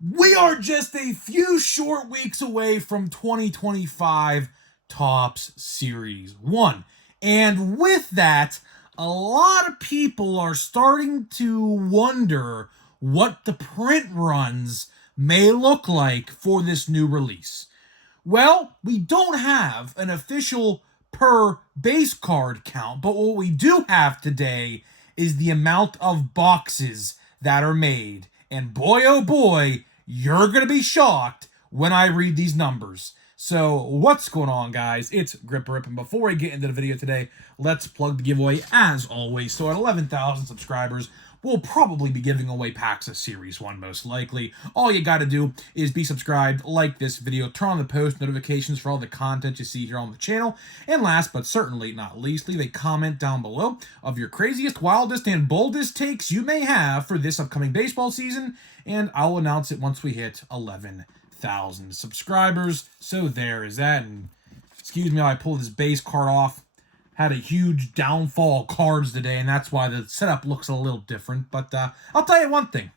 We are just a few short weeks away from 2025 Topps Series 1. And with that, a lot of people are starting to wonder what the print runs may look like for this new release. Well, we don't have an official per base card count, but what we do have today is the amount of boxes that are made. And boy, oh boy, you're going to be shocked when I read these numbers. So, what's going on, guys? It's Grip Rip, and before I get into the video today, let's plug the giveaway as always. So, at 11,000 subscribers, we'll probably be giving away packs of Series 1, most likely. All you gotta do is be subscribed, like this video, turn on the post notifications for all the content you see here on the channel, and last but certainly not least, leave a comment down below of your craziest, wildest, and boldest takes you may have for this upcoming baseball season, and I'll announce it once we hit 11,000 subscribers. So there is that, and excuse me while I pull this base card off. Had a huge downfall of cards today, and that's why the setup looks a little different. But I'll tell you one thing.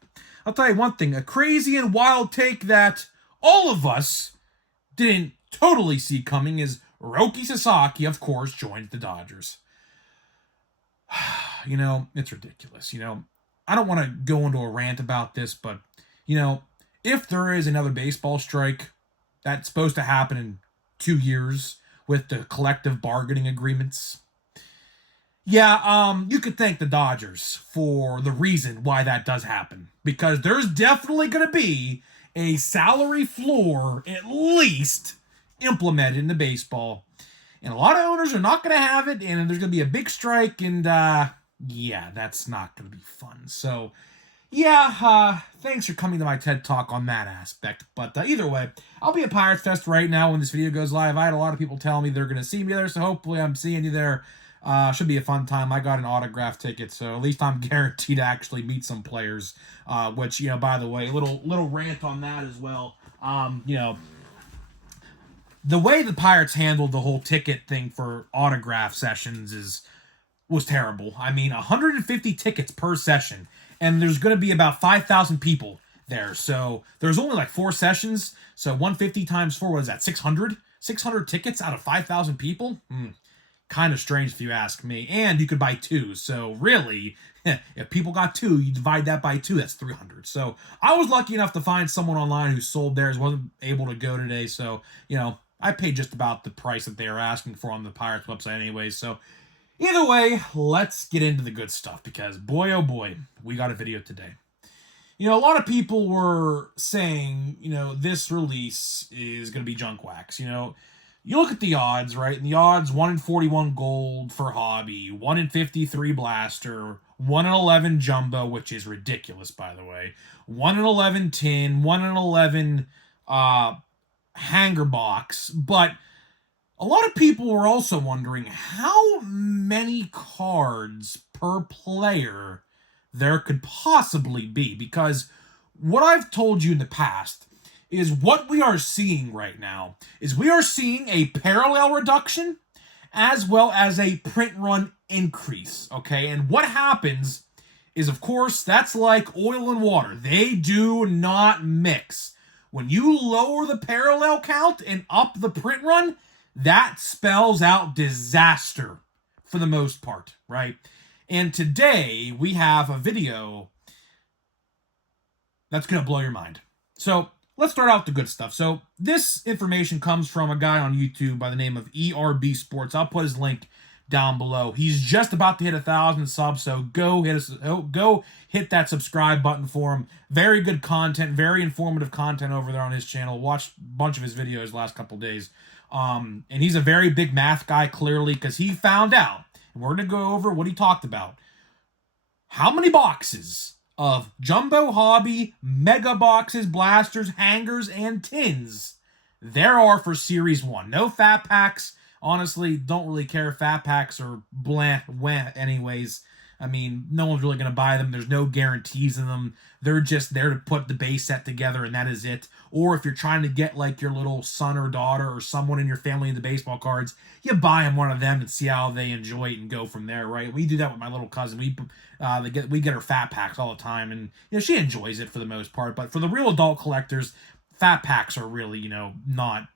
A crazy and wild take that all of us didn't totally see coming is Roki Sasaki, of course, joined the Dodgers. It's ridiculous. I don't want to go into a rant about this, but, if there is another baseball strike that's supposed to happen in 2 years, with the collective bargaining agreements. Yeah, you could thank the Dodgers for the reason why that does happen. Because there's definitely going to be a salary floor, at least, implemented in the baseball. And a lot of owners are not going to have it, and there's going to be a big strike, and, that's not going to be fun. So, thanks for coming to my TED Talk on that aspect. But either way, I'll be at Pirates Fest right now when this video goes live. I had a lot of people tell me they're going to see me there, so hopefully I'm seeing you there. Should be a fun time. I got an autograph ticket, so at least I'm guaranteed to actually meet some players. Which, by the way, little rant on that as well. The way the Pirates handled the whole ticket thing for autograph sessions was terrible. I mean, 150 tickets per session, and there's going to be about 5,000 people there. So there's only like 4 sessions. So 150 times 4, what is that, 600? 600 tickets out of 5,000 people? Kind of strange if you ask me. And you could buy 2. So really, if people got 2, you divide that by 2, that's 300. So I was lucky enough to find someone online who sold theirs, wasn't able to go today. So, I paid just about the price that they were asking for on the Pirates website anyways. So either way, let's get into the good stuff because boy, oh boy, we got a video today. A lot of people were saying, this release is going to be junk wax. You look at the odds, right? And the odds 1 in 41 gold for hobby, 1 in 53 blaster, 1 in 11 jumbo, which is ridiculous, by the way, 1 in 11 tin, 1 in 11 hanger box. But a lot of people were also wondering how many cards per player there could possibly be, because what I've told you in the past is what we are seeing right now is we are seeing a parallel reduction as well as a print run increase, okay? And what happens is, of course, that's like oil and water. They do not mix. When you lower the parallel count and up the print run, that spells out disaster for the most part, right? And today we have a video that's going to blow your mind. So let's start out with the good stuff. So this information comes from a guy on YouTube by the name of ERB Sports. I'll put his link down below. He's just about to hit 1,000 subs, so go hit that subscribe button for him. Very good content, very informative content over there on his channel. Watched a bunch of his videos the last couple days. And he's a very big math guy, clearly, because he found out, and we're going to go over what he talked about, how many boxes of jumbo hobby, mega boxes, blasters, hangers, and tins there are for Series 1. No fat packs. Honestly, don't really care. Fat packs are bland anyways. I mean, no one's really going to buy them. There's no guarantees in them. They're just there to put the base set together, and that is it. Or if you're trying to get like your little son or daughter or someone in your family into baseball cards, you buy them one of them and see how they enjoy it and go from there, right? We do that with my little cousin. We get her fat packs all the time, and she enjoys it for the most part. But for the real adult collectors, fat packs are really not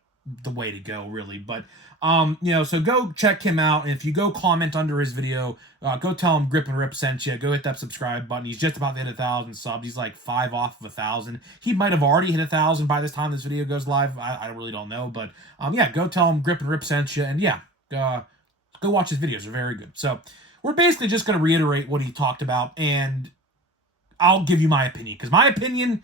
the way to go, really. But so go check him out, and if you go comment under his video, go tell him Grip and Rip sent you. Go hit that subscribe button. He's just about to hit 1,000 subs. He's like 5 off of 1,000. He might have already hit 1,000 by this time this video goes live. I really don't know, but go tell him Grip and Rip sent you, and go watch his videos. They're very good. So we're basically just going to reiterate what he talked about, and I'll give you my opinion, because my opinion,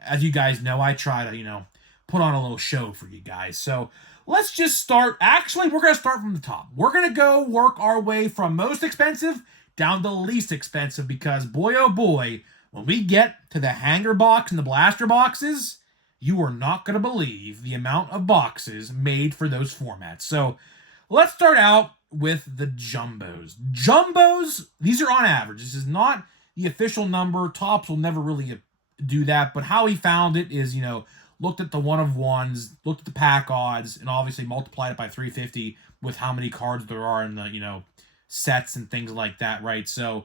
as you guys know, I try to put on a little show for you guys. So let's just start. Actually, we're going to start from the top. We're going to go work our way from most expensive down to least expensive, because boy, oh boy, when we get to the hanger box and the blaster boxes, you are not going to believe the amount of boxes made for those formats. So let's start out with the jumbos. Jumbos, these are on average. This is not the official number. Topps will never really do that, but how he found it is, looked at the one of ones, looked at the pack odds, and obviously multiplied it by 350 with how many cards there are in the, sets and things like that, right? So,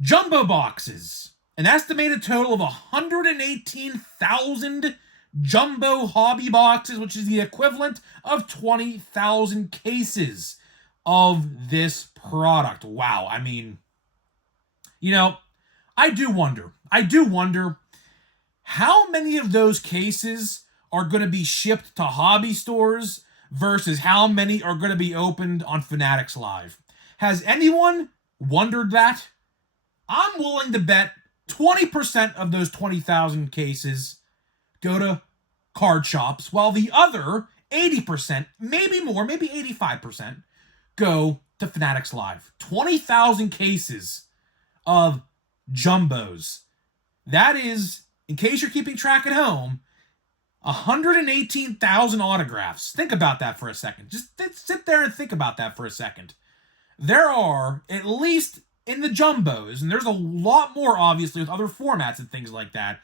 jumbo boxes. An estimated total of 118,000 jumbo hobby boxes, which is the equivalent of 20,000 cases of this product. Wow. I mean, I do wonder how many of those cases are going to be shipped to hobby stores versus how many are going to be opened on Fanatics Live. Has anyone wondered that? I'm willing to bet 20% of those 20,000 cases go to card shops, while the other 80%, maybe more, maybe 85%, go to Fanatics Live. 20,000 cases of jumbos. That is, in case you're keeping track at home, 118,000 autographs. Think about that for a second. Just sit there and think about that for a second. There are, at least in the jumbos, and there's a lot more, obviously, with other formats and things like that,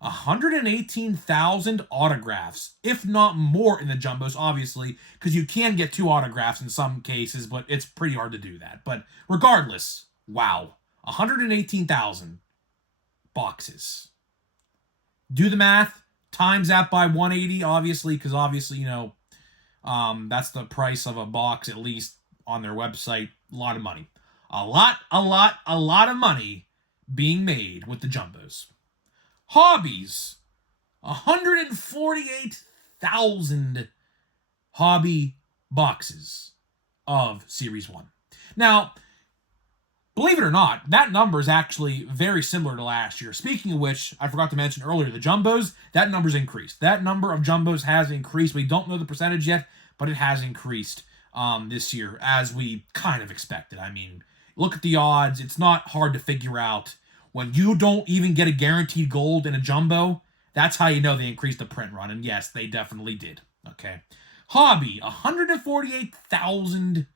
118,000 autographs, if not more in the jumbos, obviously, because you can get 2 autographs in some cases, but it's pretty hard to do that. But regardless, wow, 118,000 boxes. Do the math, times that by 180, obviously, because obviously, that's the price of a box, at least on their website. A lot of money. A lot of money being made with the jumbos. Hobbies. 148,000 hobby boxes of Series 1. Now, believe it or not, that number is actually very similar to last year. Speaking of which, I forgot to mention earlier, the jumbos, that number's increased. That number of jumbos has increased. We don't know the percentage yet, but it has increased this year, as we kind of expected. I mean, look at the odds. It's not hard to figure out. When you don't even get a guaranteed gold in a jumbo, that's how you know they increased the print run. And yes, they definitely did. Okay. Hobby, 148,000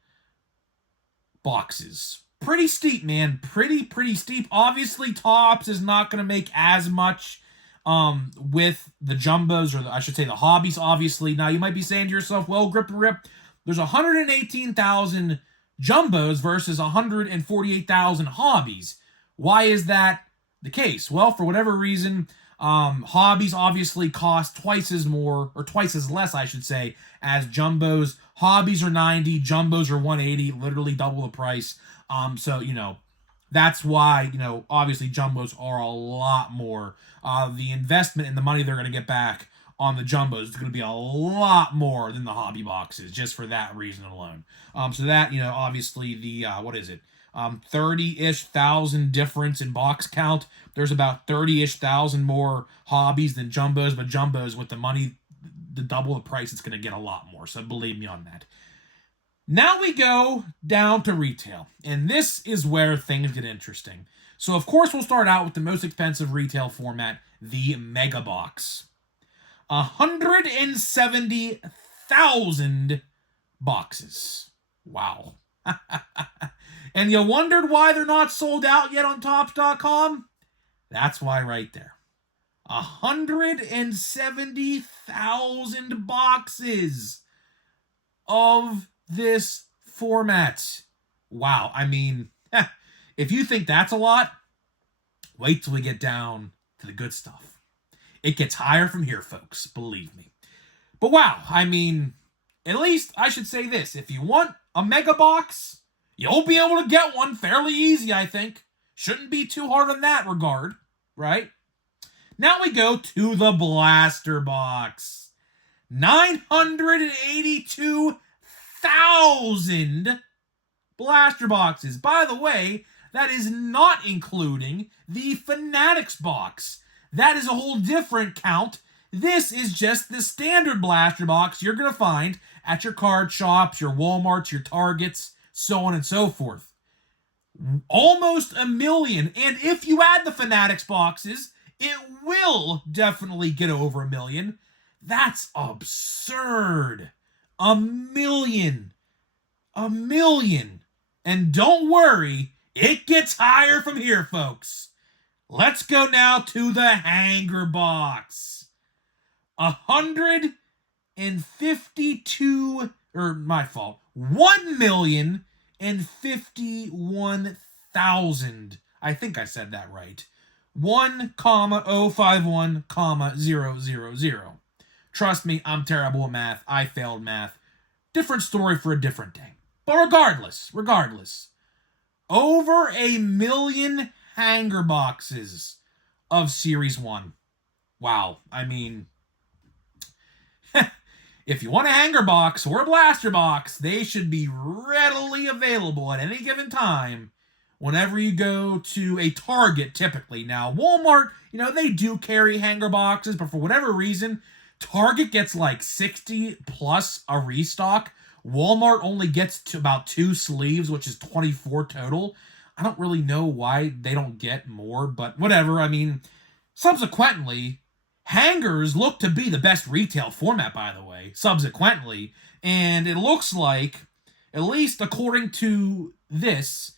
boxes. Pretty steep, man. Pretty steep. Obviously, Topps is not going to make as much with the jumbos, or I should say the hobbies, obviously. Now, you might be saying to yourself, well, Grip and Rip, there's 118,000 jumbos versus 148,000 hobbies. Why is that the case? Well, for whatever reason, hobbies obviously cost twice as less, I should say, as jumbos. Hobbies are 90, jumbos are 180, literally double the price. So, that's why, obviously jumbos are a lot more. The investment and the money they're going to get back on the jumbos is going to be a lot more than the hobby boxes, just for that reason alone. So that, obviously the, 30-ish thousand difference in box count. There's about 30-ish thousand more hobbies than jumbos, but jumbos with the money, the double the price, it's going to get a lot more. So believe me on that. Now we go down to retail, and this is where things get interesting. So of course we'll start out with the most expensive retail format, the Mega Box. 170,000 boxes. Wow. And you wondered why they're not sold out yet on Topps.com? That's why right there. 170,000 boxes of this format. Wow. I mean, if you think that's a lot, wait till we get down to the good stuff. It gets higher from here, folks. Believe me. But wow, I mean, at least I should say this. If you want a mega box, you'll be able to get one fairly easy, I think. Shouldn't be too hard in that regard, right? Now we go to the blaster box. 982,000 blaster boxes. By the way, that is not including the Fanatics box. That is a whole different count. This is just the standard blaster box you're going to find at your card shops, your Walmarts, your Targets, so on and so forth. Almost 1 million. And if you add the Fanatics boxes, it will definitely get over 1 million. That's absurd. 1 million. 1 million. And don't worry, it gets higher from here, folks. Let's go now to the hanger box. 152, or my fault, 1,051,000. I think I said that right. 1,051,000. Trust me, I'm terrible at math. I failed math. Different story for a different day. But regardless, over 1 million hanger boxes of Series 1. Wow. I mean, if you want a hanger box or a blaster box, they should be readily available at any given time whenever you go to a Target, typically. Now, Walmart, they do carry hanger boxes, but for whatever reason, Target gets like 60 plus a restock. Walmart only gets to about 2 sleeves, which is 24 total. I don't really know why they don't get more, but whatever. I mean, subsequently, hangers look to be the best retail format, by the way, subsequently. And it looks like, at least according to this,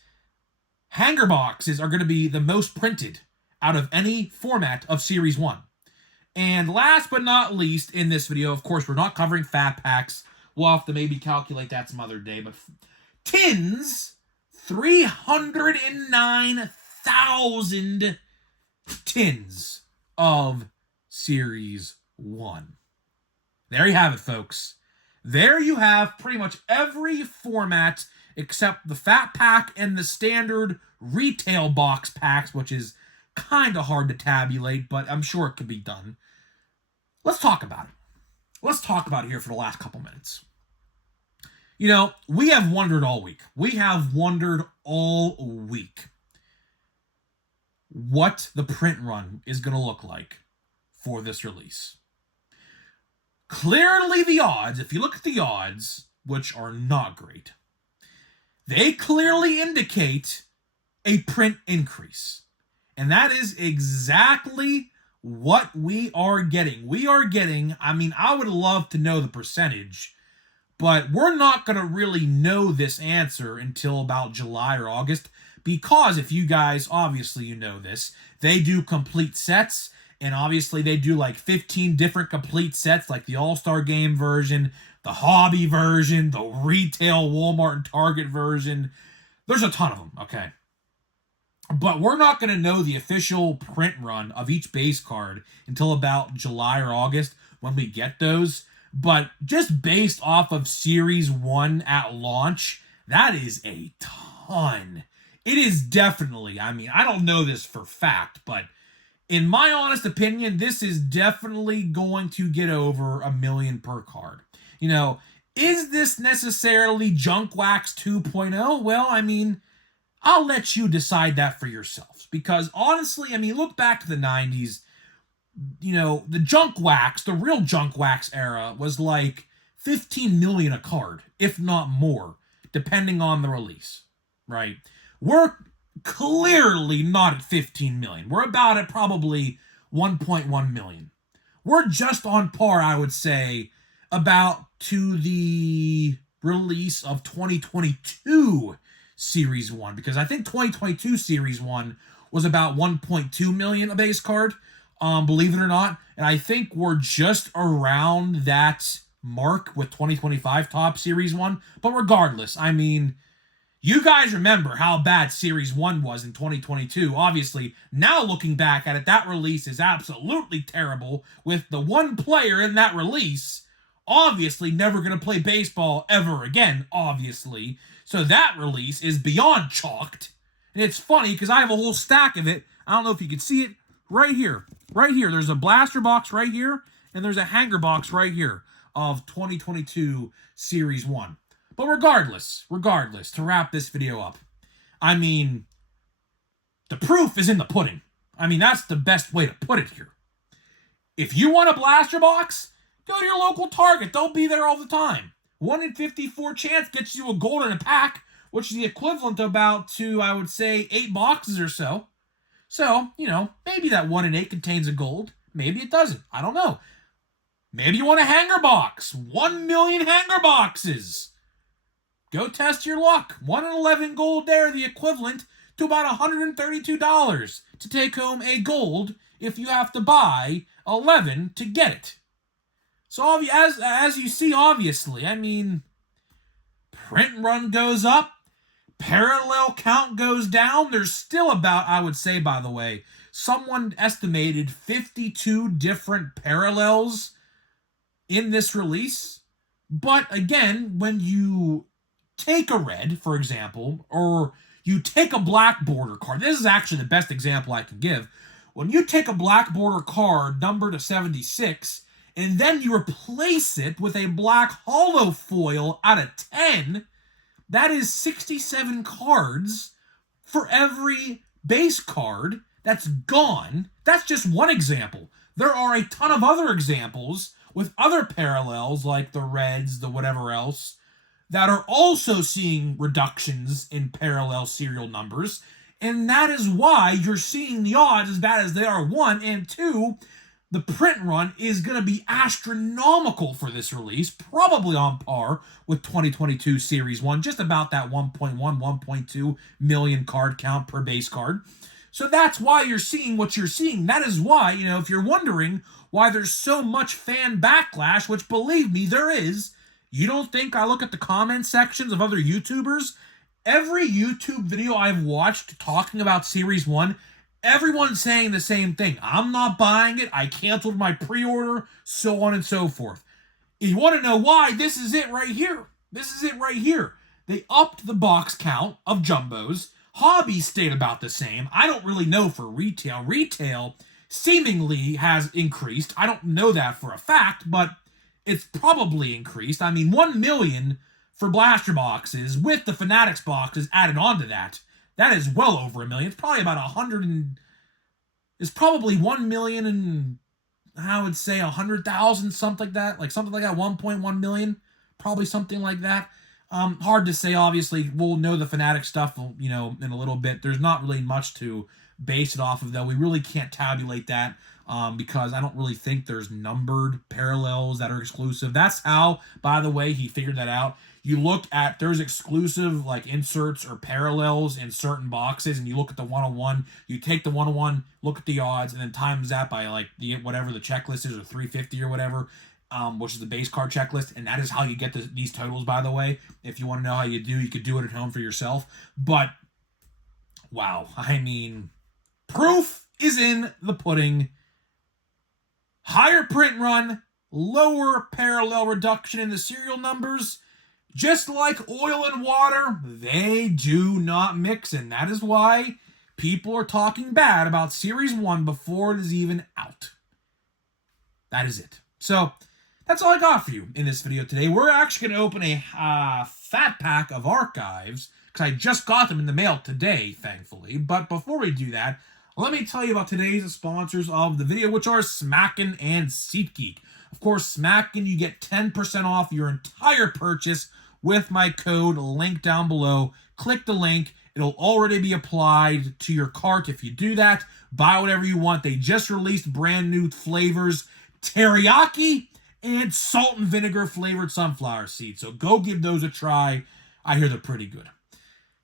hanger boxes are going to be the most printed out of any format of Series 1. And last but not least in this video, of course, we're not covering fat packs. We'll have to maybe calculate that some other day. But tins, 309,000 tins of Series 1. There you have it, folks. There you have pretty much every format except the fat pack and the standard retail box packs, which is kind of hard to tabulate, but I'm sure it could be done. Let's talk about it. Let's talk about it here for the last couple minutes. We have wondered all week. What the print run is going to look like for this release. Clearly the odds, if you look at the odds, which are not great, they clearly indicate a print increase. And that is exactly what we are getting. I would love to know the percentage, but we're not going to really know this answer until about July or August, because if you guys, obviously you know this, they do complete sets, and obviously they do like 15 different complete sets, like the All-Star Game version, the hobby version, the retail Walmart and Target version. There's a ton of them, okay? But we're not going to know the official print run of each base card until about July or August when we get those. But just based off of Series 1 at launch, that is a ton. It is definitely, I don't know this for fact, but in my honest opinion, this is definitely going to get over 1 million per card. Is this necessarily Junk Wax 2.0? Well, I'll let you decide that for yourselves. Because honestly, look back to the 90s. The Junk Wax, the real Junk Wax era, was like 15 million a card, if not more, depending on the release, right? We're clearly not at 15 million. We're about at probably 1.1 million. We're just on par, I would say, about to the release of 2022 Series 1, because I think 2022 Series 1 was about 1.2 million a base card, believe it or not. And I think we're just around that mark with 2025 Top Series 1. But regardless, I mean, you guys remember how bad Series 1 was in 2022. Obviously, now looking back at it, that release is absolutely terrible, with the one player in that release obviously never going to play baseball ever again, obviously. So that release is beyond chalked. And it's funny because I have a whole stack of it. I don't know if you can see it right here. Right here. There's a blaster box right here, and there's a hanger box right here of 2022 Series 1. But regardless, to wrap this video up, I mean, the proof is in the pudding. I mean, that's the best way to put it here. If you want a blaster box, go to your local Target. Don't be there all the time. 1 in 54 chance gets you a gold in a pack, which is the equivalent about to, I would say, 8 boxes or so. So, maybe that 1 in 8 contains a gold. Maybe it doesn't. I don't know. Maybe you want a hanger box. 1 million hanger boxes. Go test your luck. 1 in 11 gold there, the equivalent to about $132 to take home a gold if you have to buy 11 to get it. So as you see, obviously, I mean, print run goes up, parallel count goes down. There's still about, I would say, by the way, someone estimated 52 different parallels in this release. But again, when you take a red, for example, or you take a black border card, this is actually the best example I can give. When you take a black border card numbered to 76, and then you replace it with a black holo foil out of 10, that is 67 cards for every base card that's gone. That's just one example. There are a ton of other examples with other parallels, like the reds, the whatever else, that are also seeing reductions in parallel serial numbers. And that is why you're seeing the odds as bad as they are, 1, and 2, the print run is going to be astronomical for this release, probably on par with 2022 Series 1, just about that 1.2 million card count per base card. So that's why you're seeing what you're seeing. That is why, if you're wondering why there's so much fan backlash, which believe me, there is, you don't think I look at the comment sections of other YouTubers? Every YouTube video I've watched talking about Series 1, everyone's saying the same thing. I'm not buying it. I canceled my pre-order, so on and so forth. If you want to know why, this is it right here. This is it right here. They upped the box count of jumbos. Hobby stayed about the same. I don't really know for retail. Retail seemingly has increased. I don't know that for a fact, but it's probably increased. I mean, 1 million for blaster boxes with the Fanatics boxes added onto that. That is well over 1 million. It's probably about 100 and... It's probably 1 million and, I would say, 100,000, something like that. Like something like that, 1.1 million. Probably something like that. Hard to say, obviously. We'll know the Fanatic stuff, in a little bit. There's not really much to base it off of, though. We really can't tabulate that because I don't really think there's numbered parallels that are exclusive. That's how, by the way, he figured that out. You look at, there's exclusive like inserts or parallels in certain boxes, and you look at the 101, you take the 101, look at the odds, and then times that by like whatever the checklist is, or 350 or whatever, which is the base card checklist, and that is how you get these totals, by the way. If you want to know how you do, you could do it at home for yourself. But, wow, I mean, proof is in the pudding. Higher print run, lower parallel reduction in the serial numbers. Just like oil and water, they do not mix, and that is why people are talking bad about Series 1 before it is even out. That is it. So, that's all I got for you in this video today. We're actually going to open a fat pack of archives, because I just got them in the mail today, thankfully. But before we do that, let me tell you about today's sponsors of the video, which are Smackin' and SeatGeek. Of course, Smackin', you get 10% off your entire purchase with my code, link down below. Click the link. It'll already be applied to your cart if you do that. Buy whatever you want. They just released brand new flavors, teriyaki and salt and vinegar flavored sunflower seeds. So go give those a try. I hear they're pretty good.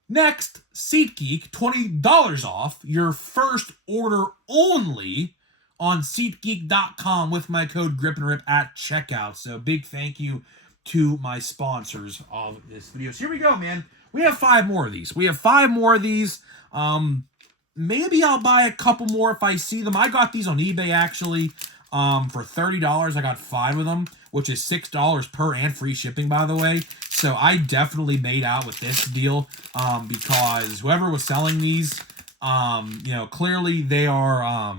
Next, SeatGeek, $20 off your first order only on SeatGeek.com with my code GRIPANDRIP at checkout. So big thank you to my sponsors of this video. So here we go, man. We have 5 more of these. Maybe I'll buy a couple more if I see them. I got these on eBay actually for $30. I got 5 of them, which is $6 per and free shipping, by the way. So I definitely made out with this deal because whoever was selling these, clearly they are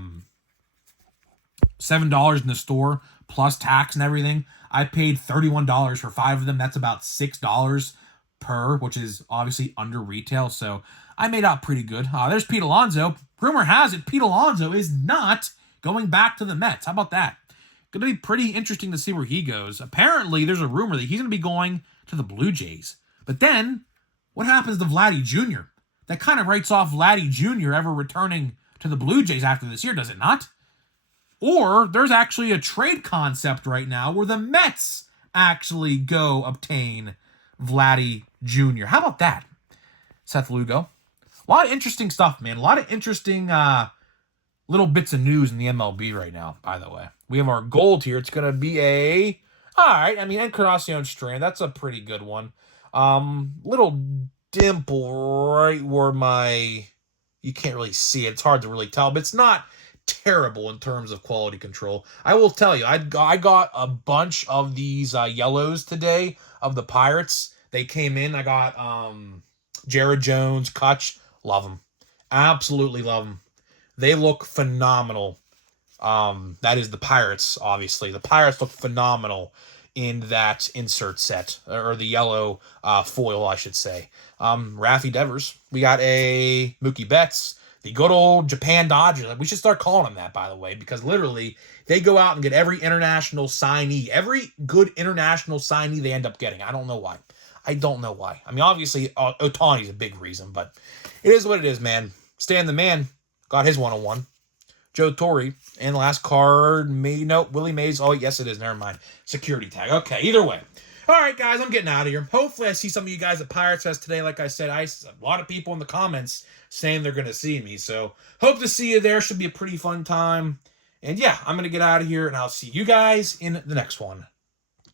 $7 in the store plus tax and everything. I paid $31 for 5 of them. That's about $6 per, which is obviously under retail. So I made out pretty good. There's Pete Alonso. Rumor has it Pete Alonso is not going back to the Mets. How about that? Going to be pretty interesting to see where he goes. Apparently, there's a rumor that he's going to be going to the Blue Jays. But then, what happens to Vladdy Jr.? That kind of writes off Vladdy Jr. ever returning to the Blue Jays after this year, does it not? Or there's actually a trade concept right now where the Mets actually go obtain Vladdy Jr. How about that, Seth Lugo? A lot of interesting stuff, man. A lot of interesting little bits of news in the MLB right now, by the way. We have our gold here. It's going to be Encarnacion Strand. That's a pretty good one. Little dimple right where you can't really see it. It's hard to really tell, but it's not terrible in terms of quality control. I will tell you, I got a bunch of these yellows today of the Pirates. They came in. I got Jared Jones, Kutch. Love them. Absolutely love them. They look phenomenal. That is the Pirates, obviously. The Pirates look phenomenal in that insert set, or the yellow foil, I should say. Raffy Devers. We got a Mookie Betts. The good old Japan Dodgers. We should start calling them that, by the way, because literally they go out and get every international signee. Every good international signee they end up getting. I don't know why. I mean, obviously, Ohtani's a big reason, but it is what it is, man. Stan the Man got his 101. Joe Torre. And the last card, Willie Mays. Oh, yes, it is. Never mind. Security tag. Okay, either way. All right, guys, I'm getting out of here. Hopefully, I see some of you guys at Pirates Fest today. Like I said, a lot of people in the comments saying they're going to see me. So, hope to see you there. Should be a pretty fun time. And yeah, I'm going to get out of here, and I'll see you guys in the next one.